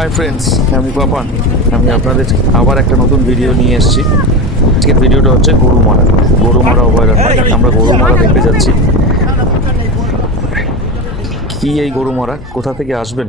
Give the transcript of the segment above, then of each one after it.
Hi friends, আমি পাপান। আমি আপনাদের আবার একটা নতুন ভিডিও নিয়ে এসেছি। আজকের ভিডিওটা হচ্ছে গরুমারা অভয়ারণ্য। আমরা গরুমারা দেখতে যাচ্ছি। কি এই গরুমারা, কোথা থেকে আসবেন?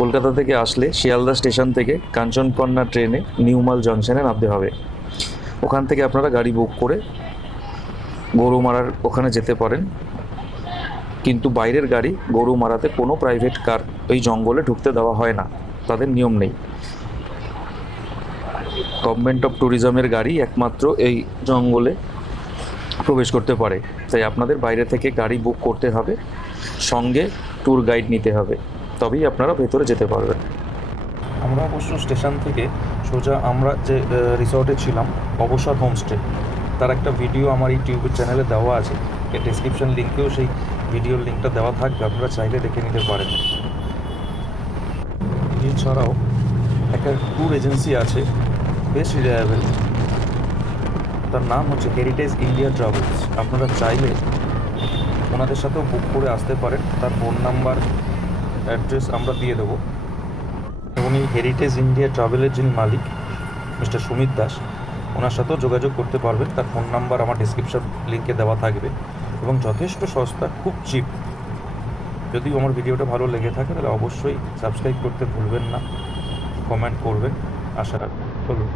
কলকাতা থেকে আসলে শিয়ালদা স্টেশন থেকে কাঞ্চনকন্যা ট্রেনে নিউমাল জংশনে নামতে হবে। ওখান থেকে আপনারা গাড়ি বুক করে গরুমারার ওখানে যেতে পারেন। কিন্তু বাইরের গাড়ি গরুমারাতে কোনো প্রাইভেট কার ওই জঙ্গলে ঢুকতে দেওয়া হয় না, তাদের নিয়ম নেই। গভর্নমেন্ট অফ ট্যুরিজমের গাড়ি একমাত্র এই জঙ্গলে প্রবেশ করতে পারে। তাই আপনাদের বাইরে থেকে গাড়ি বুক করতে হবে, সঙ্গে ট্যুর গাইড নিতে হবে, তবেই আপনারা ভেতরে যেতে পারবেন। আমরা অবশ্য স্টেশন থেকে সোজা আমরা যে রিসর্টে ছিলাম, অবসর হোমস্টে, তার একটা ভিডিও আমার ইউটিউবের চ্যানেলে দেওয়া আছে। ডেসক্রিপশন লিঙ্কেও সেই ভিডিওর লিঙ্কটা দেওয়া থাকবে, আপনারা চাইলে দেখে নিতে পারেন। এছাড়াও একটা ট্যুর এজেন্সি আছে, বেশ রিলায়েবল, তার নাম হচ্ছে হেরিটেজ ইন্ডিয়া ট্রাভেলস। আপনারা চাইলে ওনাদের সাথেও বুক করে আসতে পারেন। তার ফোন নাম্বার, অ্যাড্রেস আমরা দিয়ে দেবো। উনি হেরিটেজ ইন্ডিয়া ট্রাভেলের যিনি মালিক, মিস্টার সুমিত দাস, ওনার সাথেও যোগাযোগ করতে পারবেন। তার ফোন নাম্বার আমার ডিসক্রিপশন লিঙ্কে দেওয়া থাকবে এবং যথেষ্ট সস্তা, খুব চিপ। যদি আমার ভিডিওটা ভালো লেগে থাকে তাহলে অবশ্যই সাবস্ক্রাইব করতে ভুলবেন না, কমেন্ট করবেন, আশা রাখবেন। চলুন।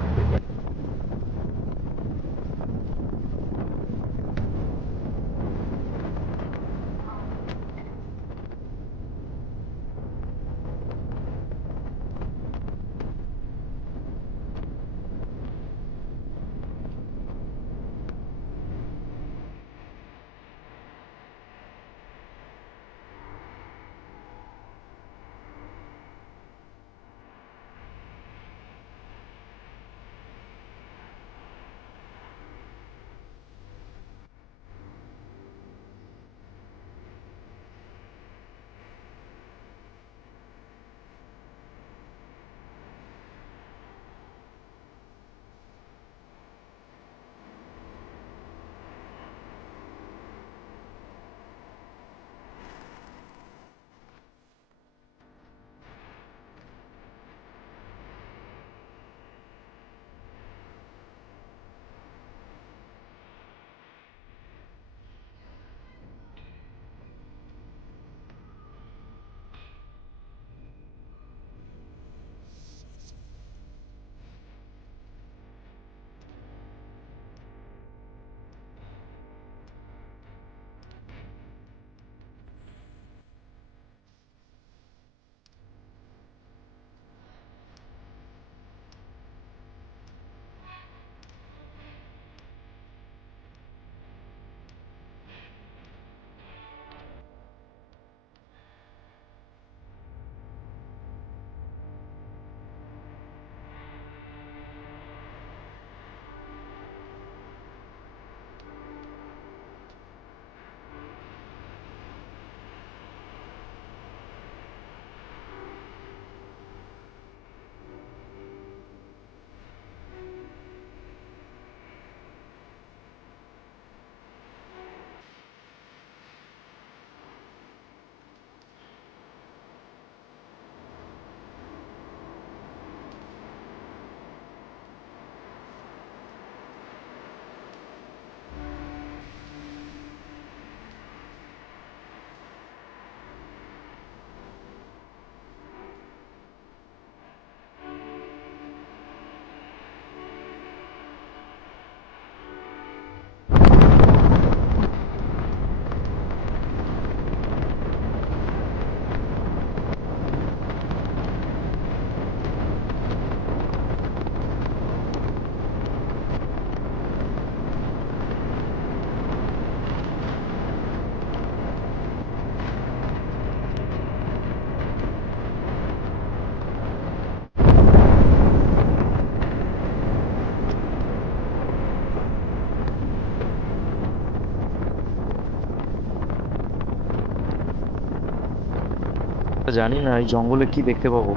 জানি না এই জঙ্গলে কি দেখতে পাবো।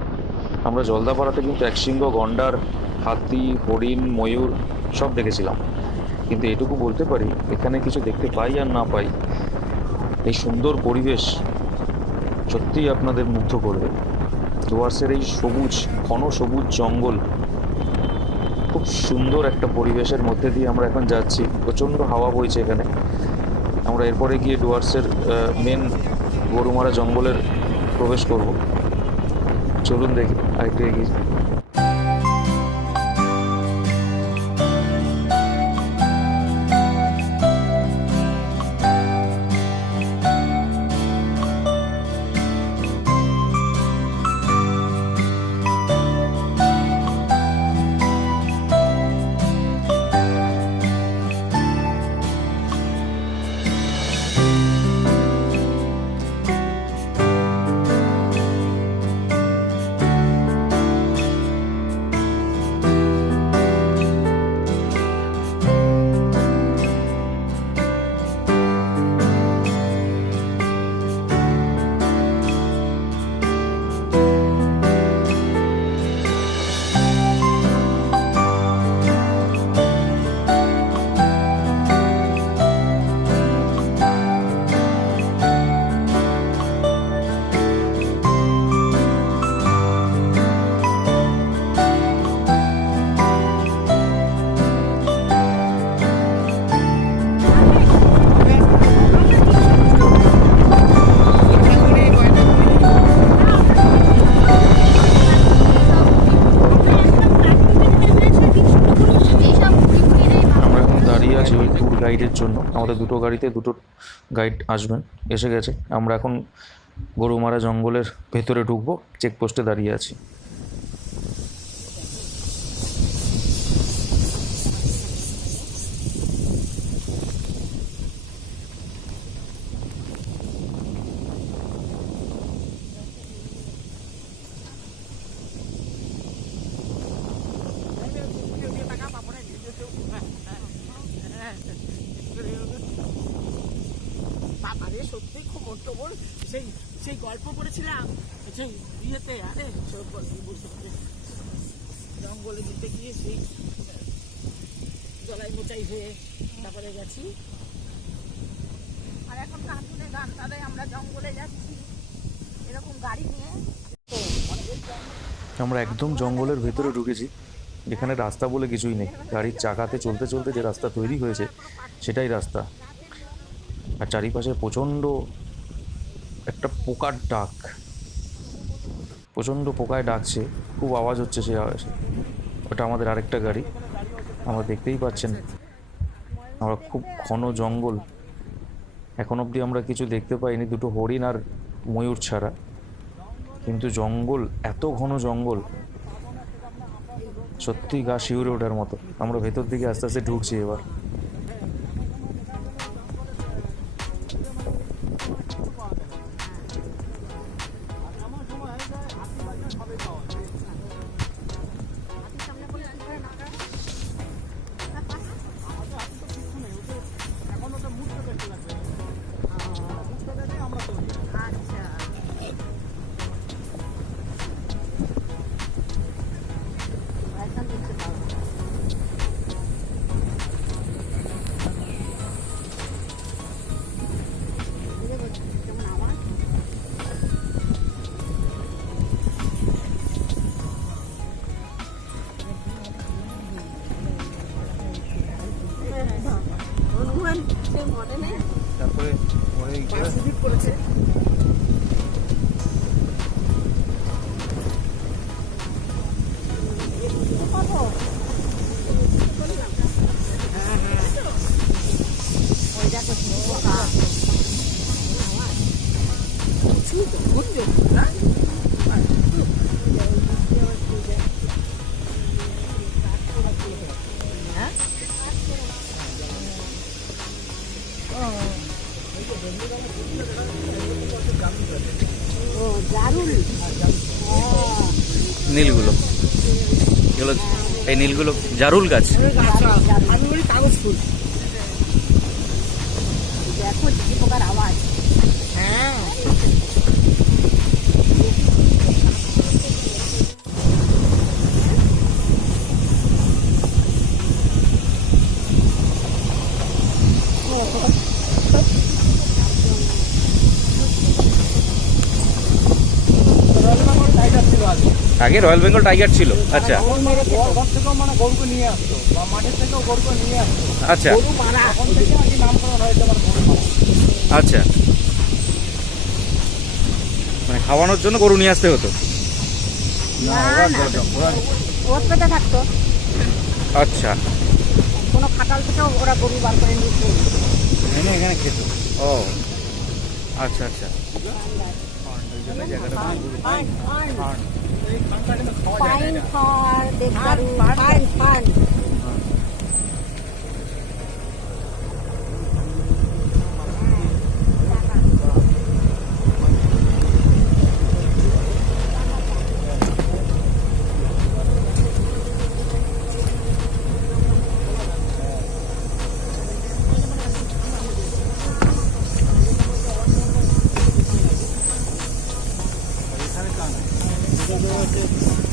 আমরা জলদাপাড়াতে কিন্তু একশৃঙ্গ গন্ডার, হাতি, হরিণ, ময়ূর সব দেখেছিলাম, কিন্তু এটুকু বলতে পারি এখানে কিছু দেখতে পাই আর না পাই, এই সুন্দর পরিবেশ সত্যিই আপনাদের মুগ্ধ করবে। ডুয়ার্সের এই সবুজ, ঘন সবুজ জঙ্গল, খুব সুন্দর একটা পরিবেশের মধ্যে দিয়ে আমরা এখন যাচ্ছি। প্রচণ্ড হাওয়া বইছে এখানে। আমরা এরপরে গিয়ে ডুয়ার্সের মেন গরুমারা জঙ্গলের প্রবেশ করব। চলুন দেখি আরেকটু এগিয়ে। গাইডের জন্য আমাদের দুটো গাড়িতে দুটো গাইড আসবেন, এসে গেছে। আমরা এখন গরুমারা জঙ্গলের ভেতরে ঢুকবো, চেকপোস্টে দাঁড়িয়ে আছি। বাবারে সত্যি খুব টবল সেই সেই গল্প পড়েছিলাম সেই ইয়েতে, আরে সব বুঝতে পারে জঙ্গলে দিতে গিয়ে সেই জলাই মোচাই হয়ে তারপরে গেছি। আর এখন কার্টুনে গান তাদের আমরা জঙ্গলে যাচ্ছি এরকম গাড়ি নিয়ে। আমরা একদম জঙ্গলের ভেতরে ঢুকেছি, যেখানে রাস্তা বলে কিছুই নেই। গাড়ির চাকাতে চলতে চলতে যে রাস্তা তৈরি হয়েছে সেটাই রাস্তা। আর চারিপাশে প্রচণ্ড একটা পোকার ডাক, প্রচণ্ড পোকায় ডাকছে, খুব আওয়াজ হচ্ছে সে আওয়াজে। ওটা আমাদের আরেকটা গাড়ি, আমরা দেখতেই পাচ্ছেন। আমরা খুব ঘন জঙ্গল, এখন অবধি আমরা কিছু দেখতে পাইনি, দুটো হরিণ আর ময়ূর ছাড়া। কিন্তু জঙ্গল, এত ঘন জঙ্গল, সত্যি গা শিউরে ওঠার মতো। আমরা ভেতর দিকে আস্তে আস্তে ঢুকছি এবার। তারপরে করেছে নীলগুলো, এগুলো এই নীলগুলো জারুল গাছ। আমি বলি কাগজ ফুল। দেখো ঝিঝি পোকার আওয়াজ। হ্যাঁ রাজমা করে টাইট আছে। আগে রয়্যাল বেঙ্গল টাইগার ছিল। আচ্ছা ওখান থেকেও মানে গরুকে নিয়ে আসতো, বা মাঠের থেকেও গরুকে নিয়ে আসতো। আচ্ছা গরু মারা এখন থেকে নাকি নামকরণ হয়েছে আমার গরু মারা। আচ্ছা, মানে খাওয়ানোর জন্য গরু নিয়ে আসতে হতো। ওর পেটে থাকতো, আচ্ছা কোনো খাটাল থেকেও ওরা গরু বার করে নিয়ে খেয়ে নিত। এখানে খেত। ও আচ্ছা আচ্ছা, পাইন খড়, দেবদারু, পাইন।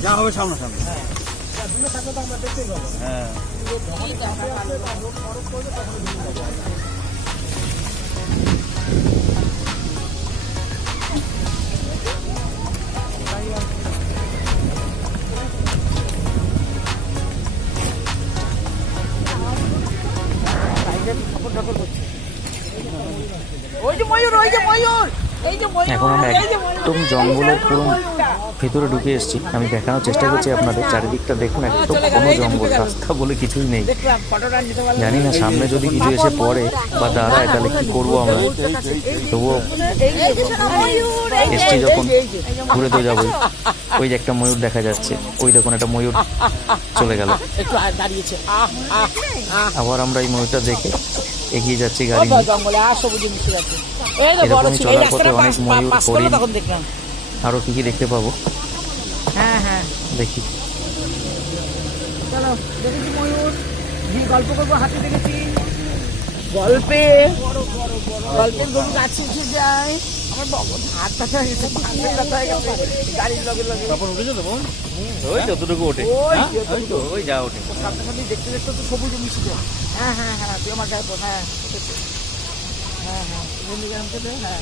যা হবে সামনাসামনি। হ্যাঁ ওই যে ময়ূর, ওই যে ময়ূর, এই যে ময়ূর, এখন আমরা এই যে ময়ূর, একদম জঙ্গলের পুরো ভেতরে ঢুকে এসেছি। আমি দেখানোর চেষ্টা করছি আপনাদের, চারিদিকটা দেখুন একদম কোনো জঙ্গল, রাস্তা বলে কিছুই নেই। দেখলাম ফটোটা নিতে পারলাম। জানি না সামনে যদি কিছু এসে পড়ে বা দাঁড়ায় তাহলে কি করবো আমরা, তবুও এসছি যখন ঘুরে তো যাবোই। ওই যে একটা ময়ূর দেখা যাচ্ছে, ওই দেখুন একটা ময়ূর চলে গেল। একটু দাঁড়িয়েছে। আবার আমরা এই ময়ূরটা দেখে এগিয়ে যাচ্ছি গাড়ি নিয়ে। জঙ্গলে সবুজ মিশে যাচ্ছে। এই তো বড় এরকমই ছিল, এই চলার রাস্তাটা পথে অনেক ময়ূর, পাস করলো হরিণ, তখন দেখলাম। আরো কি কি দেখতে পাবো হ্যাঁ হ্যাঁ, দেখি। চলো দেখেছি ময়ূর, গল্প করবো, হাতে দেখেছি গল্পের গরু গাছে উঠে যায়। আমার হাত ব্যথা হয়ে গেছে, পায়ের ব্যথা হয়ে গেছে, গাড়ির লগে লগে। ওই যতটুকু ওঠে, ওই যা ওঠে। সামনে সামনে দেখতে দেখতে তো সবুজ মিশে যায়। হ্যাঁ হ্যাঁ হ্যাঁ, তুই আমার গায়ে পড়। হ্যাঁ হ্যাঁ হ্যাঁ, বন্ধুগ্রাম থেকে। হ্যাঁ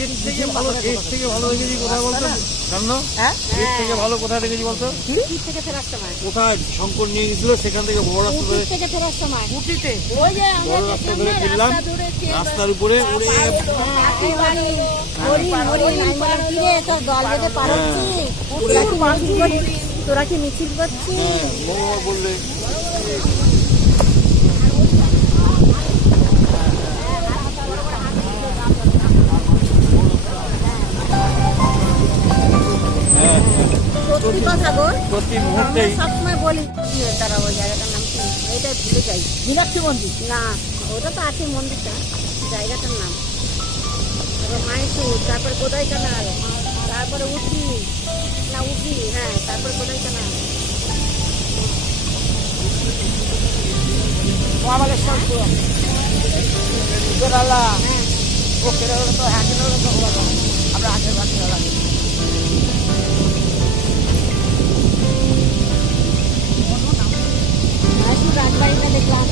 এর থেকে ভালো দেখেছি কোথায় বলতো? জানো? হ্যাঁ এর থেকে ভালো কোথায় দেখেছি বলতো? উটির থেকে ফেরার সময়, কোথায় শঙ্কর নিয়ে গেছিল, সেখান থেকে বড় রাস্তা ধরে, উটির থেকে ফেরার সময়, উঠিতে ওই যে আমরা বড় রাস্তা ধরে দেখলাম না, ফিরলাম, রাস্তা ধরে রাস্তার উপরে উড়ে একেবারে হরিণ, আমি বললাম, কিরে তোর দল বেঁধে পার হচ্ছিস? তোরা কি মিছিল করছিস? বাবা বললে সত্যি কথা গো, প্রতি আমরা মুহূর্তেই সবসময় বলি তারা ওই জায়গাটার নাম কি, এইটাই ভুলে যাই। মীনাক্ষী মন্দির। না, ওটা তো আছে মন্দিরটা, জায়গাটার নাম। তারপর মাইসুর, তারপর কোদাই কানাল, তারপরে উঠি, হ্যাঁ, তারপর কোদাই কানাল। মহাবালেশ্বর কেরালা, হ্যাঁ, ও কেরালা তো হ্যাঁ, কেরালা তো হলো। আমরা আগের বার কেরালা গেছি। মাইসুর রাজবাড়িটা দেখলাম।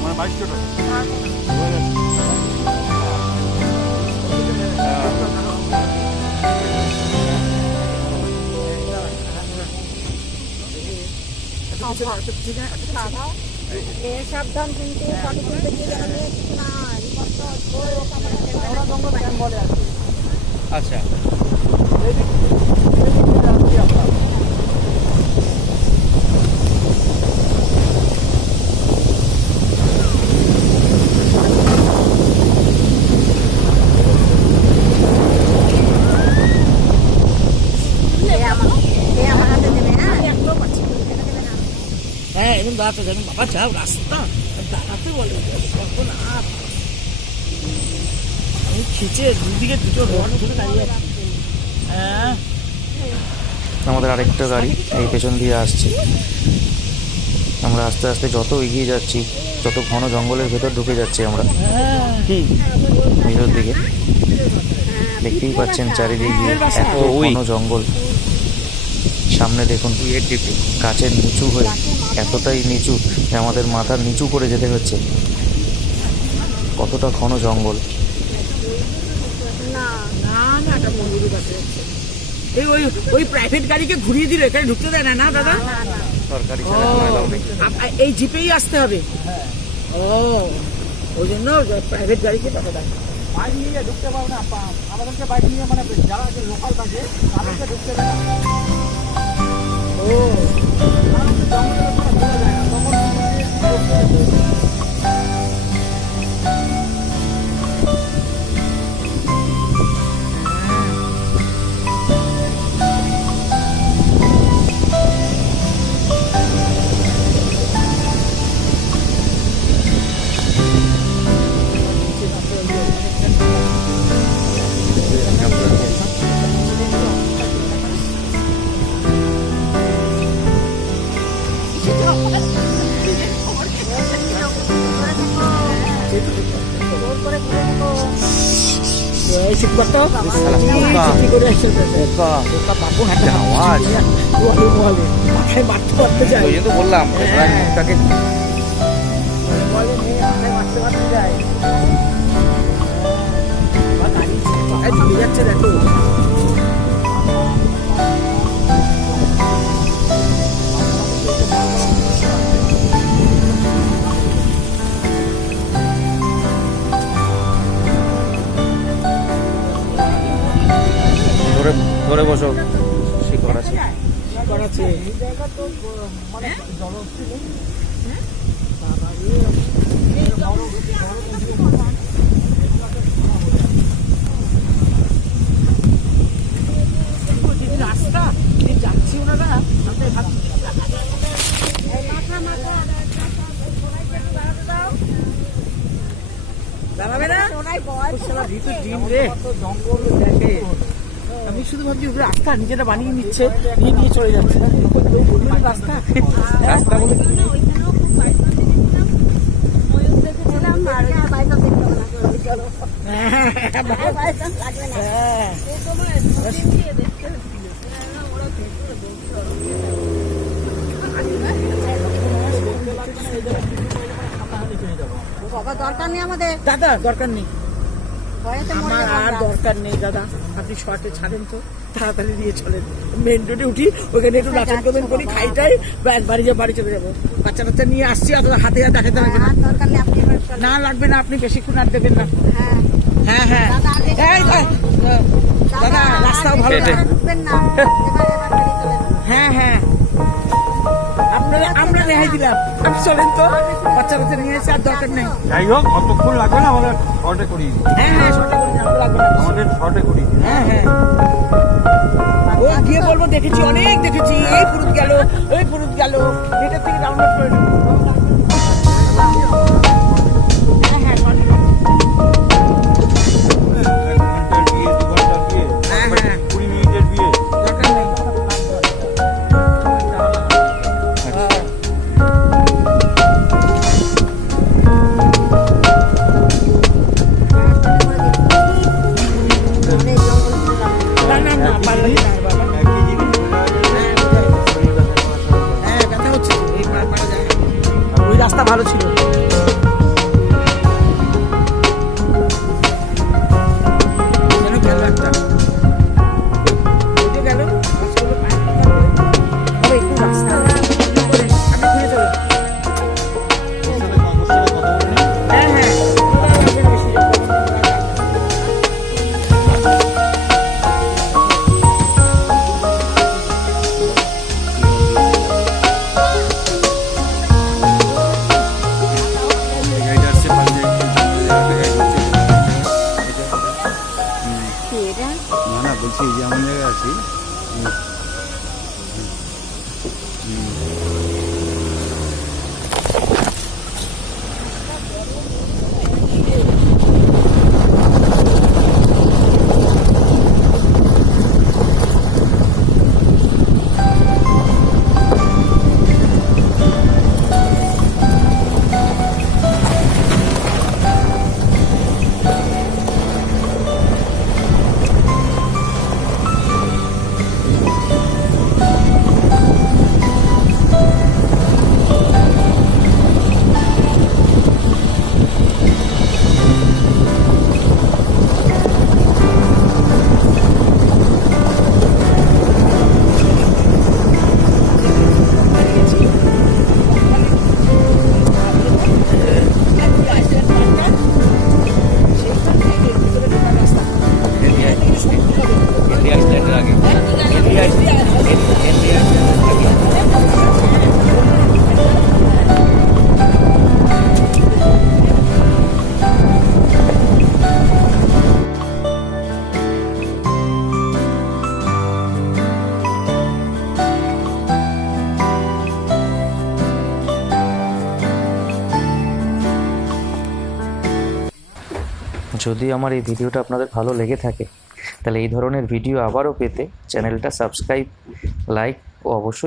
মানে 22 টাকা। এ সাবধান কিন্তু ফটো তুলতে গিয়ে যেন মেয়ে কিছু না হয়। বলে আর কি। আচ্ছা হ্যাঁ, এরকম দাঁড়াতে যাবেন বাবা, যাও রাস্তা দাঁড়াতে বলে সর্বনাশ। আমি খিচে দুদিকে দুটো রড ধরে দাঁড়িয়ে আছি। হ্যাঁ আমাদের আরেকটা গাড়ি এই পেছন দিয়ে আসছে। আমরা আস্তে আস্তে যত এগিয়ে যাচ্ছি, যত ঘন জঙ্গলের ভেতর ঢুকে যাচ্ছি আমরা কি ভিতর দিকে, দেখতেই পাচ্ছেন চারিদিকে এত ঘন জঙ্গল। সামনে দেখুন গাছের নিচু হয়ে, এতটাই নিচু যে আমাদের মাথা নিচু করে যেতে হচ্ছে, কতটা ঘন জঙ্গল। না না এটা মন্দিরের কাছে যাচ্ছে। এই ওই ওই প্রাইভেট গাড়িকে ঘুরিয়ে দিল, এখানে ঢুকতে দেয় না না দাদা? সরকারি ও, এই জিপেই আসতে হবে। ও ওই জন্য প্রাইভেট গাড়িকে টাকা দেয়। বাইক নিয়ে ঢুকতে পারো না, আমাদেরকে বাইক নিয়ে মানে যারা লোকাল থাকে তাদেরকে ঢুকতে দেয় না। ও শিবকটা কি করে আসছে বাবু হাতে আওয়াজ বলে মাথায় মারতে মারতে যায়। ওই জন্য তো বললাম মুখটাকে বলে মেয়ে মাথায় মারতে মারতে যায়। গাড়ি ঢুকে যাচ্ছে দেখো। ধরে ধরে বসো, শিকড় আছে। করাচ্ছে রাস্তা যাচ্ছি ওনারা দাঁড়াবে না ভিতর ডিম রে জঙ্গল দেখে। আমি শুধু ভাবছি রাস্তা নিজেরা বানিয়ে নিচ্ছে, নিয়ে নিয়ে চলে যাচ্ছে রাস্তা রাস্তা বলে। দরকার নেই আমাদের, দাদা দরকার নেই, ভয়েতে মরে আমার যাবো আর আমরা। দরকার নেই দাদা। আপনি শর্টে ছাড়েন তো, তাড়াতাড়ি দিয়ে চলেন। মেন রোডে উঠি, ওখানে একটু নাচন কদন করি, খাইটাই ব্যাস বাড়ি চলে যাবো। বাচ্চা টাচ্চা নিয়ে আসছি, অত হাতে আর দেখাতে লাগবে না। আর দরকার নেই, আপনি এবার চলেন। না লাগবে না, আপনি বেশিক্ষণ আর দেবেন না। হ্যাঁ হ্যাঁ হ্যাঁ দাদা, আগে এই, দাদা রাস্তাও ভালো না। আর ঢুকবেন না, এবার বেরিয়ে চলেন। হ্যাঁ হ্যাঁ আমরা রেহাই দিলাম, আপনি চলেন তো। বাচ্চা বাচ্চা নিয়ে এসে আর দরকার নেই। যাই হোক অতক্ষণ লাগবে না, আমাদের শর্টে করিয়ে দিই, হ্যাঁ হ্যাঁ শর্টে করে নিয়ে লাগবে না। আমাদের শর্টে করিয়ে দিই। হ্যাঁ হ্যাঁ ও গিয়ে বলবো দেখেছি, অনেক দেখেছি, এই ফুরুত গেল, ওই ফুরুত গেল, এটার থেকে ডাউনলোড করে নেবো। হ্যাঁ হ্যাঁ short এ করো। 1 ঘন্টার বিয়ে, 2 ঘন্টার বিয়ে, হ্যাঁ, হ্যাঁ। 20 মিনিটের বিয়ে। দরকার নেই। অনেক জঙ্গল ঘুরলাম। না না না পারলে না বাবা। একই জিনিস হ্যাঁ ব্যথা হচ্ছে তো, এই মারা যায়। ওই রাস্তা ভালো ছিল। যেন গেল একটা। ওইটা গেল, আসলে পায়ে হাত ধরে। বাবা, একটু রাস্তা করে, আপনি ঘুরে চলুন। হ্যাঁ হ্যাঁ বেশি কি এটা? না বলছি এই যে আমি জায়গায় আছি, যদি আমার এই ভিডিওটা আপনাদের ভালো লেগে থাকে তাহলে এই ধরনের ভিডিও আবারও পেতে চ্যানেলটা সাবস্ক্রাইব, লাইক ও অবশ্যই